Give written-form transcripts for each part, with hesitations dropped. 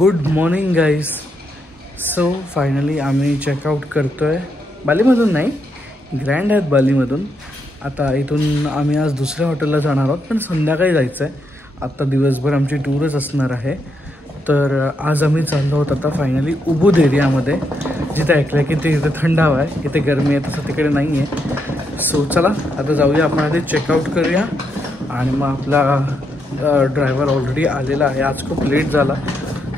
Good morning guys. So finally आम्ही checkout करतो आहे बालीमधून, नाही ग्रँड आहेत बालीमधून. आता इथून आम्ही आज दुसऱ्या हॉटेलला जाणार आहोत, पण संध्याकाळी जायचं आहे. आत्ता दिवसभर आमची टूरच असणार आहे. तर आज आम्ही चाललो आहोत आता फायनली उबूद एरियामध्ये, जिथे ऐकलं की ते इथे थंड हवा आहे, इथे गरमी आहे, तसं तिकडे नाही आहे. सो चला आता जाऊया, आपण आधी चेकआउट करूया. आणि मग आपला ड्रायव्हर ऑलरेडी आलेला आहे. आज खूप लेट झाला,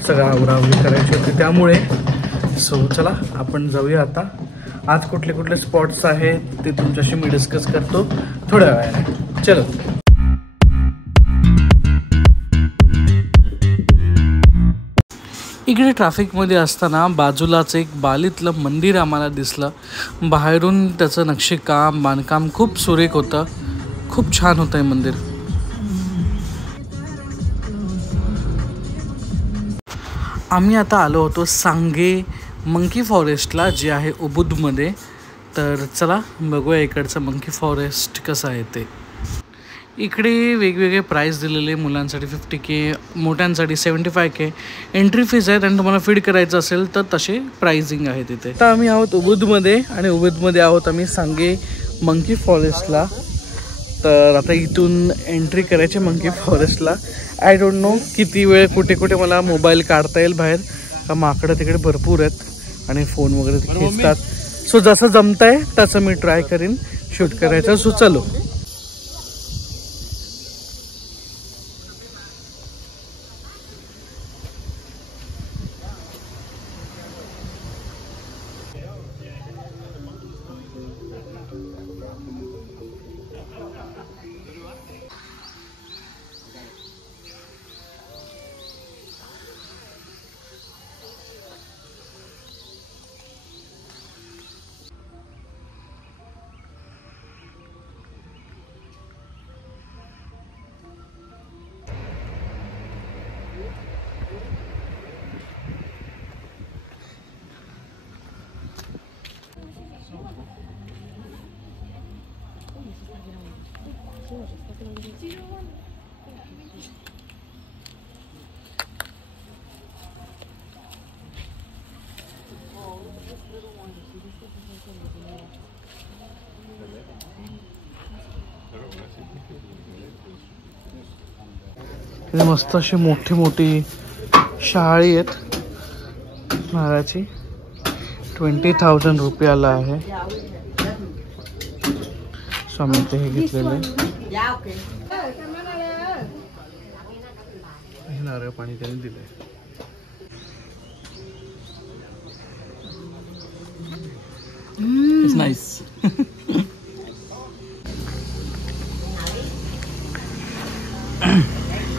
सगळं आवरावरी करायची होती त्यामुळे. सो चला आपण जाऊया आता. आज कुठले कुठले स्पॉट्स आहेत ते तुमच्याशी मी डिस्कस करतो थोड्या वेळाने. चलो. इकडे ट्रॅफिकमध्ये असताना बाजूलाच एक बालीतलं मंदिर आम्हाला दिसलं. बाहेरून त्याचं नक्षीकाम बांधकाम खूप सुरेख होतं, खूप छान होतं हे मंदिर. आम्ही आता आलो होतो सांगे मंकी फॉरेस्टला, जे आहे उबूदमध्ये. तर चला बघूया इकडचं मंकी फॉरेस्ट कसं आहे ते. इकडे वेगवेगळे प्राईस दिलेले, मुलांसाठी 50K, मोठ्यांसाठी 75K एंट्री फीज आहेत. आणि तुम्हाला फीड करायचं असेल तर तसे प्राइसिंग आहे तिथे. आता आम्ही आहोत उबूदमध्ये, आणि उबूदमध्ये आहोत आम्ही सांगे मंकी फॉरेस्टला. तर आता इथून एंट्री करायची मंकी फॉरेस्टला. आय डोंट नो किती वेळ कुठे कुठे मला मोबाईल काढता येईल बाहेर, का माकडं तिकडे भरपूर आहेत आणि फोन वगैरे खेचतात. सो जसं जमत आहे तसं मी ट्राय करीन शूट करायचं. सो चलो. मस्त अशी मोठी मोठी शाळी आहेत नारळाची. 20,000 रुपयाला आहे. सो आम्ही ते हे घेतलेलं आहे. नारळ पाणी त्यांनी दिलंय. It's nice.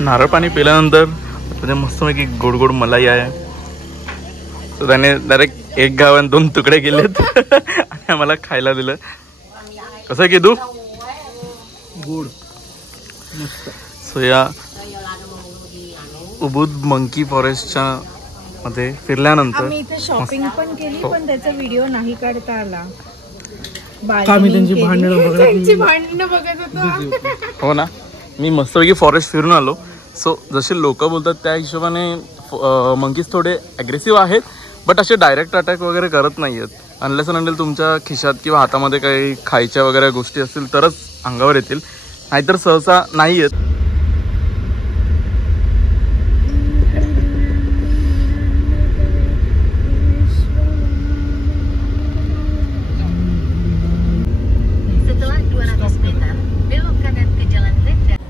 नारळ पाणी पिल्यानंतर त्याने मस्तपैकी गोड गोड मलाई आहे. सो त्याने डायरेक्ट एक गावाने 2 तुकडे केलेत आणि आम्हाला खायला दिलं. कसं आहे की तू गोड मस्त. सो या उबूद मंकी फॉरेस्टच्या मध्ये फिरल्यानंतर आम्ही इथे शॉपिंग पण केली, पण त्याचा व्हिडिओ नाही काढता आला. आम्ही त्यांची भांडणं बघत होतो. हो ना. मी मस्तपैकी फॉरेस्ट फिरून आलो. सो जसे लोक बोलतात त्या हिशोबाने मंकीज थोडे ॲग्रेसिव्ह आहेत, बट असे डायरेक्ट अटॅक वगैरे करत नाही आहेत. अनलेस अनटिल तुमच्या खिशात किंवा हातामध्ये काही खायच्या वगैरे गोष्टी असतील तरच अंगावर येतील, नाहीतर सहसा नाही येत.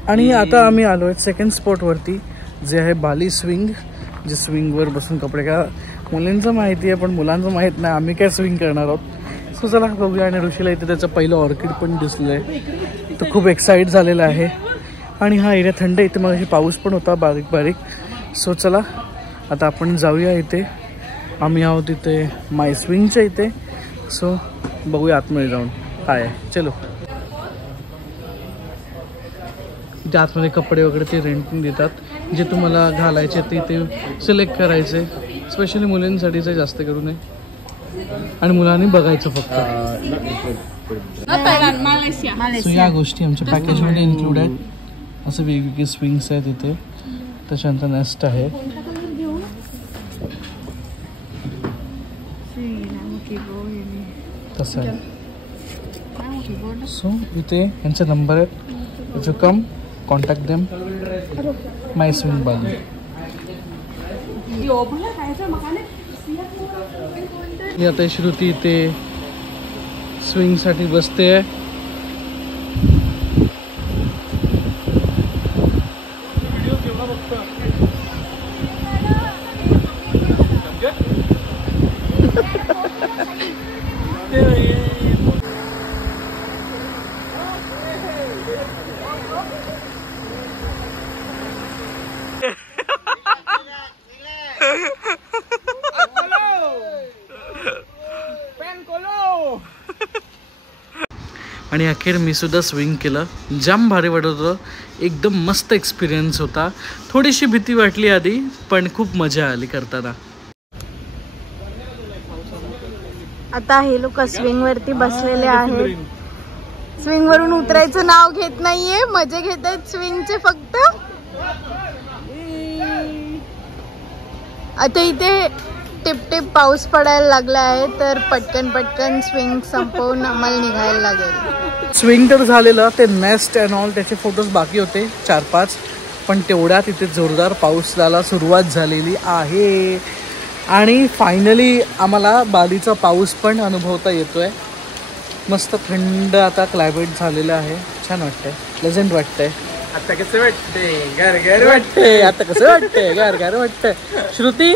आणि आता आम्ही आलो आहे सेकंड स्पॉटवरती, जे आहे बाली स्विंग. जे स्विंगवर बसून कपडे का मुलींचं माहिती आहे, पण मुलांचं माहीत नाही आम्ही काय स्विंग करणार आहोत. सो चला बघूया. आणि ऋषीला इथे त्याचं पहिलं ऑर्किड पण दिसलं आहे, तर खूप एक्साइट झालेला आहे. आणि हा एरिया थंड, इथे मग पाऊस पण होता बारीक बारीक. सो चला आता आपण जाऊया. इथे आम्ही आहोत इथे माय स्विंगच्या इथे. सो बघूया आतमध्ये जाऊन काय आहे. चलो. आतमध्ये कपडे वगैरे ते रेंटने देतात, जे तुम्हाला घालायचे ते सिलेक्ट करायचे. स्पेशली मुलींसाठीचं जास्त करू नये, आणि मुलांनी बघायचं फक्त. सो या गोष्टी आमच्या पॅकेजमध्ये इन्क्लूड आहेत. असे वेगवेगळे स्विंग्स आहेत इथे, त्याच्यानंतर नेस्ट आहे. तसं आहे. सो इथे यांचे नंबर आहेत. If you come contact them. My swing Bali. आता श्रुती इथे स्विंगसाठी बसते आहे. आणि अखेर मी सुद्धा स्विंग केलं. जाम भारी वाटत होतं. एकदम मस्त एक्सपिरियन्स होता. थोडीशी भीती वाटली आधी, पण खूप मजा आली करताना. आता हे लोक स्विंग वरती बसलेले आहेत. स्विंग वरून उतरायचं नाव घेत नाहीये, मजे घेत आहेत स्विंगचे फक्त. आता इथे टिप टिप पाऊस पडायला लागला आहे, तर पटकन पटकन स्विंग संपवून आम्हाला निघायला लागेल. स्विंग तर झालेलं. ते नेस्ट अँड ऑल त्याचे फोटोज बाकी होते 4-5, पण तेवढ्यात इथे जोरदार पाऊसाला सुरुवात झालेली आहे. आणि फायनली आम्हाला बालीचा पाऊस पण अनुभवता येतोय. मस्त थंड आता क्लायमेट झालेलं आहे. छान वाटतंय, प्लेझंट वाटतंय. आता कसं वाटतंय? गार वाटतंय. आता कसं वाटतंय? गार वाटतंय. श्रुती,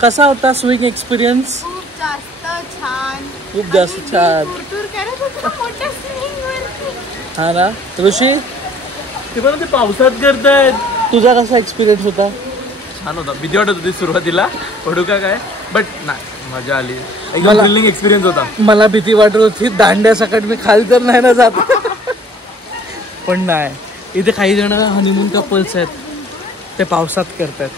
कसा होता स्विंग एक्सपिरियन्स? खूप जास्त छान. खूप जास्त छान. हा ना ऋषी? ते पण ते पावसात करतायत. तुझा कसा एक्सपिरियन्स होता? छान होता. भीती वाटत होती सुरुवातीला, पडू का काय, बट नाही, मजा आली. एकदम थ्रिलिंग एक्सपिरियन्स होता. मला भीती वाटत होती दांड्यासकट मी खाली तर नाही ना जात. पण नाही, इथे काही जण हनीमून कपल्स आहेत, ते पावसात करतात.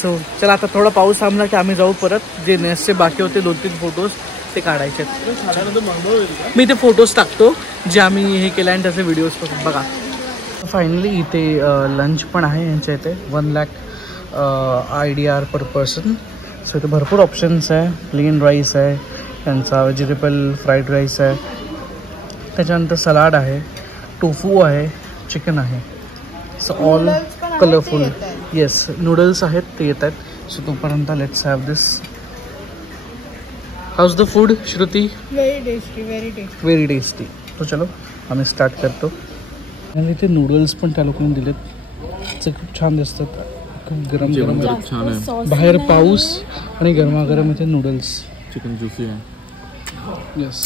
सो चला, आता थोडा पाऊस थांबला की आम्ही जाऊ परत. जे नेक्स्टचे बाकी होते 2-3 फोटोज ते काढायचे आहेत. मी ते फोटोज टाकतो जे आम्ही हे केलं आणि त्याचे व्हिडिओज पण बघा. फायनली इथे लंच पण आहे यांच्या इथे. 1 लाख IDR पर पर्सन. सो इथे भरपूर ऑप्शन्स आहे. प्लेन राईस आहे त्यांचा, व्हेजिटेबल फ्राईड राईस आहे, त्याच्यानंतर सलाड आहे, टोफू आहे, चिकन आहे. So all colourful. Yes, noodles आहेत ते येत आहेत. सो तोपर्यंत let's have this. House the food Shruti? Very tasty, very tasty, very tasty. तो चलो आम्ही स्टार्ट करतो. आणि इथे नूडल्स पण त्या लोकांनी दिलेत. ते खूप छान दिसतात. खूप गरम गरम छान आहे. बाहेर पाऊस आणि गरमागरम इथे नूडल्स. चिकन ज्युसी आहे. येस,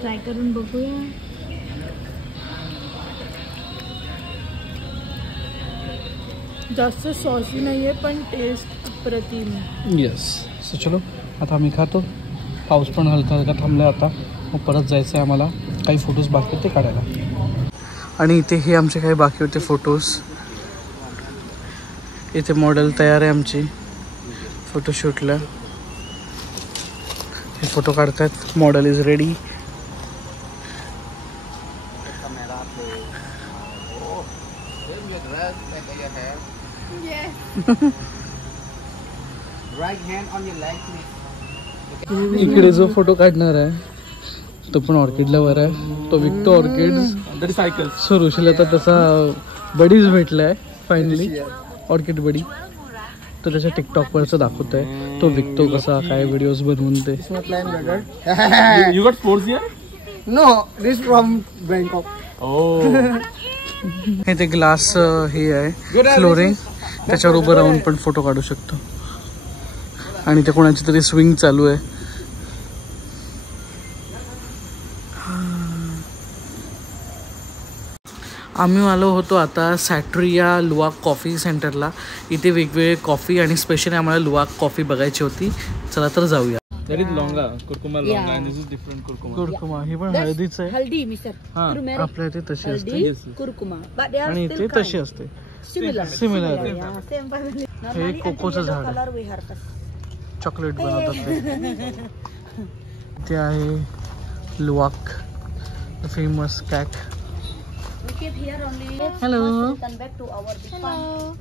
ट्राय करून बघूया. जास्त सॉसी नाहीये, पण टेस्ट अप्रतिम. येस. सो चलो आता आम्ही खातो. पाऊस पण हलका हलका थांबला आता. मग परत जायचं आहे आम्हाला. काही फोटोज बाकी होते काढायला. आणि इथे हे आमचे काही बाकी होते फोटोज. इथे मॉडेल तयार आहे आमची फोटोशूटला. हे फोटो काढतात. Model is ready. इकडे जो फोटो काढणार आहे तो पण ऑर्किडला वर आहे. तो विकतो ऑर्किड सायकल. सो ऋषीला तर तसा बडीज भेटलाय फायनली, ऑर्किड बडी. तो त्याच्या टिकटॉकवरचं दाखवत आहे. तो विकतो कसा काय व्हिडिओज बनवून ते. You got sports here? No, this from Bangkok. Oh. हे ते ग्लास हे आहे फ्लोरिंग, त्याच्यावर उभं राहून पण फोटो काढू शकतो. आणि ते कोणाची तरी स्विंग चालू आहे. आम्ही आलो होतो आता सॅट्रिया लुवाक कॉफी सेंटरला. इथे वेगवेगळे कॉफी आणि स्पेशली आम्हाला लुवाक कॉफी बघायची होती. चला तर जाऊया. That is longa, kurkuma longa, and this is different kurkuma. Curcuma ही पण हळदीच आहे. हल्दी मिसळ. हाँ. आपल्या इथे तशी असते हल्दी, कुरकुमा. But they are आणि still इथे kind. तशी असते. Similar. Similar. Yeah, same family. हे Normally, कोकोचं until झाड yellow आहे. color we harvest. चॉकलेट बनवतात ते. इथे आहे लुवाक famous cat. We keep here only. Hello. Once we come back to our big farm.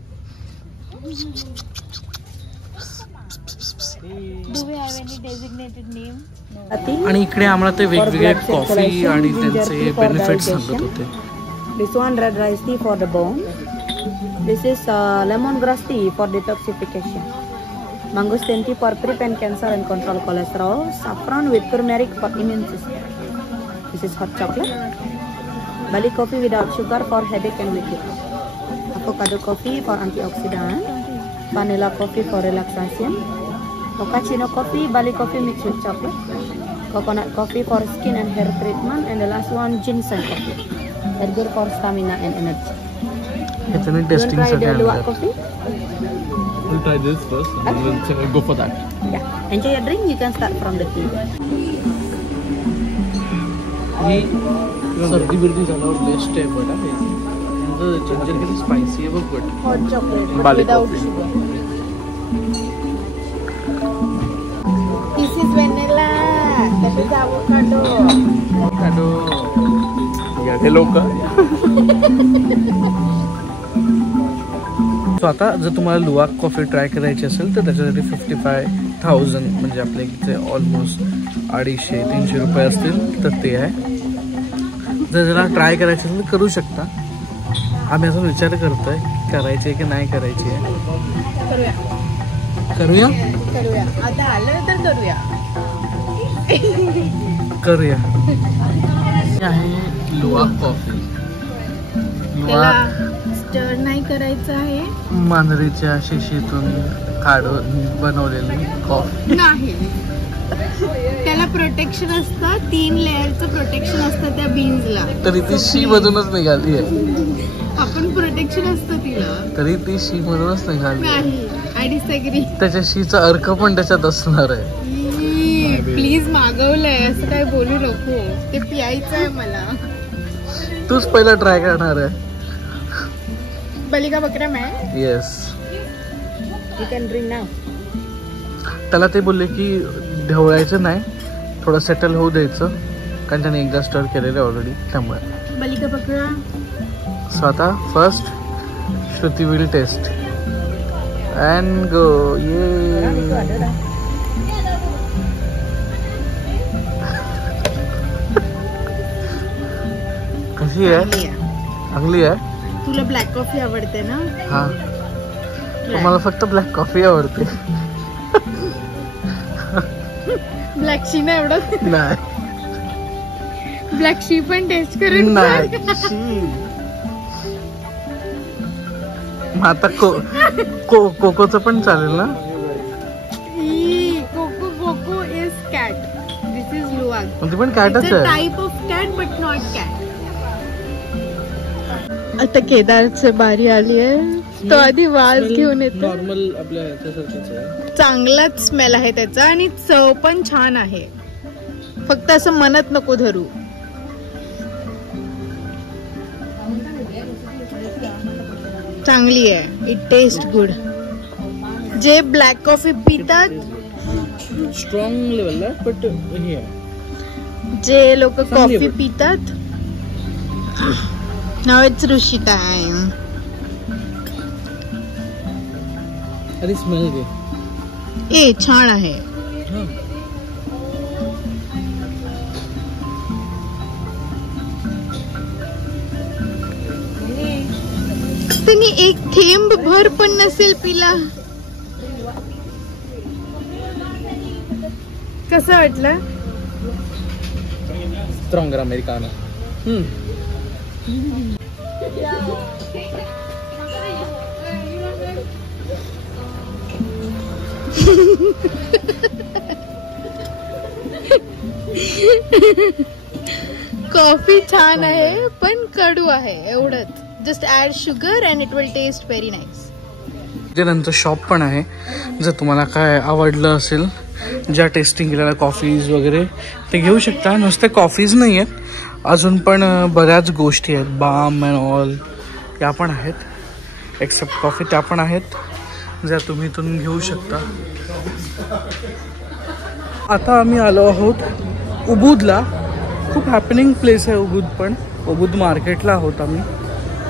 Do we have any designated name? आणि इकडे आम्हाला ते वेगवेगळे कॉफी आणि त्यांचे बेनिफिट्स सांगत होते. This one red rice tea for the bone. This is lemongrass tea for detoxification. Mangosteen tea for prevent cancer and control cholesterol. Saffron with turmeric for immune system. This is hot chocolate. Bali coffee without sugar for headache and weight loss. Avocado coffee for antioxidant. Vanilla coffee for relaxation. Mochaccino coffee, Bali coffee mixed with chocolate. Coconut coffee for skin and hair treatment. And the last one, ginseng coffee. Very good for stamina and energy. It's an You want interesting to try the luwak suggestion. coffee? We'll try this first and we'll go for that. Yeah. Enjoy your drink. You can start from the tea. ही सर्दी बिर्दी झाल्यावर best आहे but आहे ginger किती spicy आहे बघ but Hot chocolate, but Bali without coffee. sugar. This is vanilla. That is avocado. या ते लोक सो आता जर तुम्हाला लुवाक कॉफी ट्राय करायची असेल तर त्याच्यासाठी 55,000 म्हणजे आपल्या इथे ऑलमोस्ट 250-300 रुपये असतील तर ते आहे. जर जरा ट्राय करायचं असेल तर करू शकता. आम्ही असा विचार करतोय करायची आहे की नाही करायची आहे. करूया करूया. आता आलं तर करूया. करूया. हे आहे लुवाक कॉफी. लुवाक स्टर नाही करायचं आहे. मांजरीच्या शिशीतून काढून बनवलेली कॉफी. नाही, त्याला प्रोटेक्शन असतं. 3 लेअरचं प्रोटेक्शन असतं त्या बीन्सला. तरी ती शी मधूनच निघाली आहे. आपण प्रोटेक्शन असतं तिला. तरी ती शी मधूनच निघाली आहे. नाही, आय डिसएग्री. त्याच्या शीचा अर्क पण त्याच्यात असणार आहे. प्लीज मागवलंय असं काय बोलू नको. ते प्यायचं आहे मला. तूच पहिला ट्राय करणार आहे. बलिका बकरा मैं. Yes. You can drink now. त्याला ते बोलले की ढवळायचं नाही, थोडं सेटल होऊ द्यायचं कारण त्याने एकदा स्टर केलेलं आहे ऑलरेडी त्यामुळे. बलिका बकरा. सो आता first Shruti will taste and go. ये कशी आहे? चांगली आहे. तुला ब्लॅक कॉफी आवडते ना? हा, मला फक्त ब्लॅक कॉफी आवडते. ब्लॅक शी नाही आवडत? नाही. ब्लॅक शी पण टेस्ट करून नाही. आता कोकोचं पण चालेल ना? Coco coco is cat. This is luwak. ती पण कॅटच आहे. Type of cat but not cat. आता केदारची बारी आली आहे. तो आधी वास घेऊन येतो. नॉर्मल आपल्या ह्याच्यासारखंच आहे. चांगलाच स्मेल आहे त्याचा आणि चव पण छान आहे. फक्त असं मनत नको धरू. चांगली आहे. It taste good. जे ब्लॅक कॉफी पितात स्ट्रॉंग लेवलला बट हे आहे. जे लोक चांगली कॉफी आहे. पितात. नाव इट्स ऋषी टाइम. अरे स्मेल घे. ए छान आहे. त्यांनी एक थेंब भर पण नसेल पिला. कसं वाटलं? Stronger americano. कॉफी छान आहे पण कडू आहे एवढंच. Just add sugar and it will taste very nice. त्यांचं शॉप पण आहे. जर तुम्हाला काय आवडलं असेल ज्या टेस्टिंग केलेल्या कॉफीज वगैरे ते घेऊ शकता. नुसते कॉफीज नाही आहेत, अजून पण बऱ्याच गोष्टी आहेत. बाम अँड ऑल त्या पण आहेत. एक्सेप्ट कॉफी त्या पण आहेत ज्या तुम्ही इथून घेऊ शकता. आता आम्ही आलो आहोत उबूदला. खूप हॅपनिंग प्लेस आहे उबूद पण. उबूद मार्केटला आहोत आम्ही.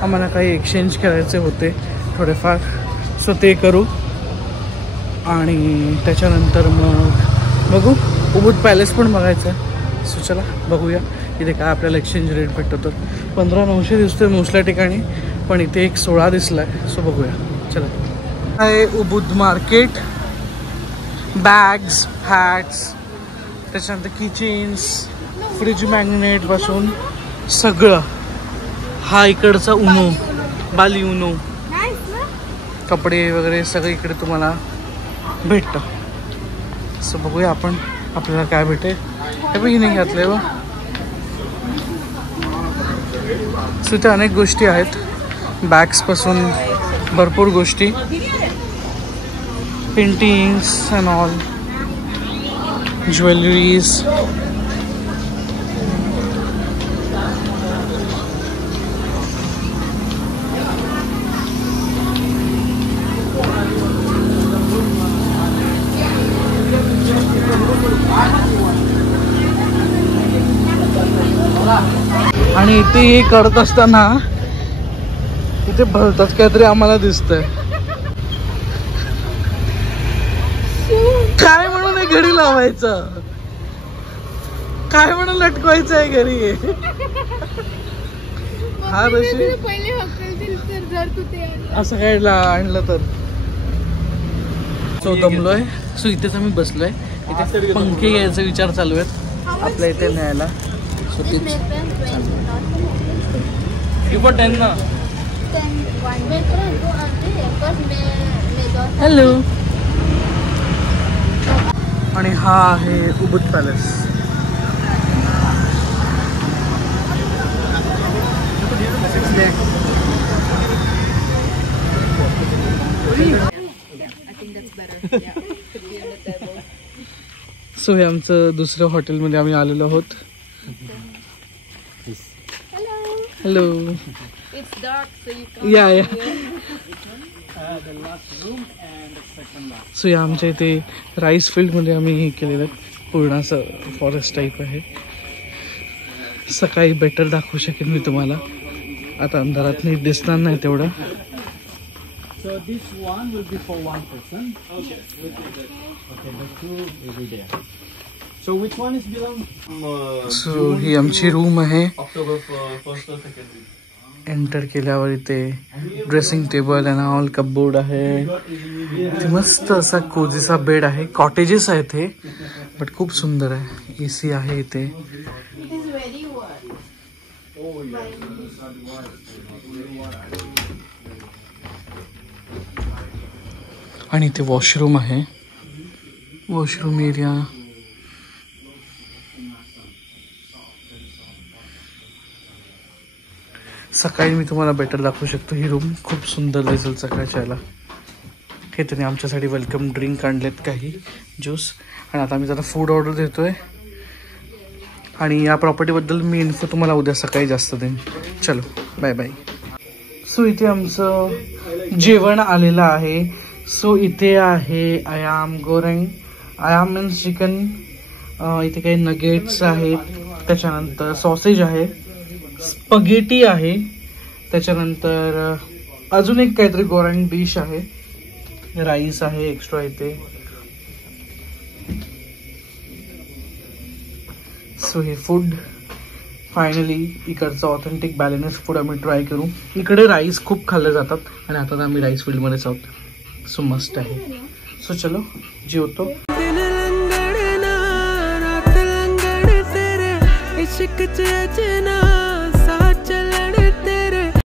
आम्हाला काही एक्सचेंज करायचे होते थोडेफार, सो ते करू. आणि त्याच्यानंतर मग बघू उबूद पॅलेस पण बघायचं आहे. सो चला बघूया इथे काय आपल्याला एक्सचेंज रेट भेटतो. तर 15,900 दिसतोय मोस्टल्या ठिकाणी, पण इथे एक 16 दिसला आहे. सो बघूया चला. आहे उबूद मार्केट. बॅग्स, हॅट्स, त्याच्यानंतर किचेन्स, फ्रीज मॅग्नेटपासून सगळं. हा इकडचा उनो, बाली उनो, कपडे वगैरे सगळं इकडे तुम्हाला भेटतं. सो बघूया आपण आपल्याला काय भेटेल. हे बघ नाही घातले व. सो इथे अनेक गोष्टी आहेत, बॅग्सपासून भरपूर गोष्टी, पेंटिंग्स अँड ऑल, ज्वेलरीज. आणि इथे हे करत असताना इथे भलतंच काहीतरी आम्हाला दिसतंय. काय म्हणून हे घडी लावायचं, काय म्हणून लटकवायचं आहे घरी. हा रशी असं काय आणलं तर. सो दमलोय. सो इथेच आम्ही बसलोय. इथे पंखे घ्यायचा विचार चालू आहेत आपल्या इथे न्यायला. सो तेच ना. हॅलो. आणि हा आहे उबूद पॅलेस. सो हे आमचं दुसऱ्या हॉटेलमध्ये आम्ही आलेलो आहोत. हॅलो. या या. सो या आमच्या इथे राईस फील्डमध्ये आम्ही हे केलेलं आहे. पूर्ण असं फॉरेस्ट टाईप आहे. सकाळी बेटर दाखवू शकेन मी तुम्हाला, आता अंधारात नीट दिसणार नाही तेवढं. So this one will be for one person. Okay. Okay, the two will be there. So which one is belong? So ही आमची रूम आहे. October 1st or 2nd. Enter केल्यावर इथे ड्रेसिंग टेबल आणि ऑल कपबोर्ड आहे. इथे मस्त असा कोजीचा बेड आहे. कॉटेजेस आहेत हे, बट खूप सुंदर आहे. AC आहे इथे. आणि इथे वॉशरूम आहे. Washroom area. सकाळी मी तुम्हाला बेटर दाखवू शकतो. ही रूम खूप सुंदर दिसेल सकाळच्या याला. हे त्याने आमच्यासाठी वेलकम ड्रिंक आणलेत, काही ज्यूस. आणि आता मी जरा फूड ऑर्डर देतोय. आणि या प्रॉपर्टीबद्दल मी इन्फो तुम्हाला उद्या सकाळी जास्त देईन. चलो बाय बाय. सो इथे आमचं जेवण आलेलं आहे. सो इथे आहे आयाम गोरेंग. आयाम मीन्स चिकन. इथे काही नगेट्स आहेत, त्याच्यानंतर सॉसेज आहे, स्पगेटी आहे, त्याच्यानंतर अजून एक काहीतरी गोरेंग डिश आहे, राईस आहे एक्स्ट्रा इथे. सो हे फूड फायनली इकडचं ऑथेंटिक बॅलेन्स फूड आम्ही ट्राय करू. इकडे राईस खूप खाल्ले जातात आणि आता आम्ही राईस फील्डमध्येच आहोत. सो मस्त आहे. सो चलो जेवतो. इश्क च अजना